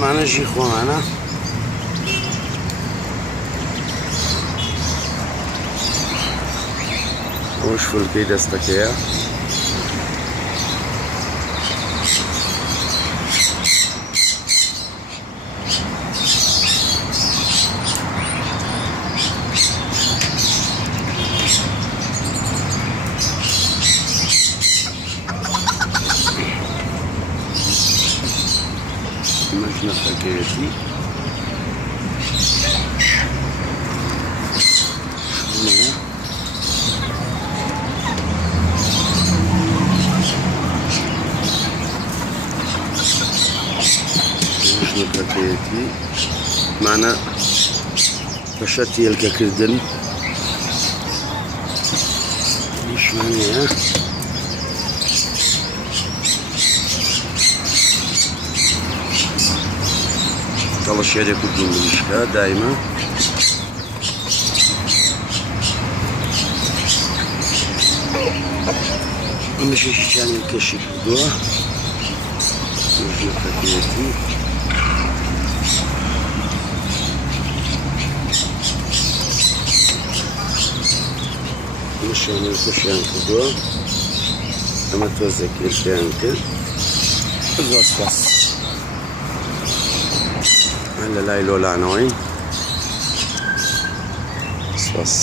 معنا جيخو معنا وش في الكيد استكيا مجنة فكيتي مجنة فكيتي معنا بشتي الكردن مش معنيها طلش يدي كدين بالمشكاة دائما مشي شان الكشي كدوه مجنة فكيتي مشي عن الكشي كدوه اما توزك الكشي كد الوصفص هلا لا يلو لا نوين بس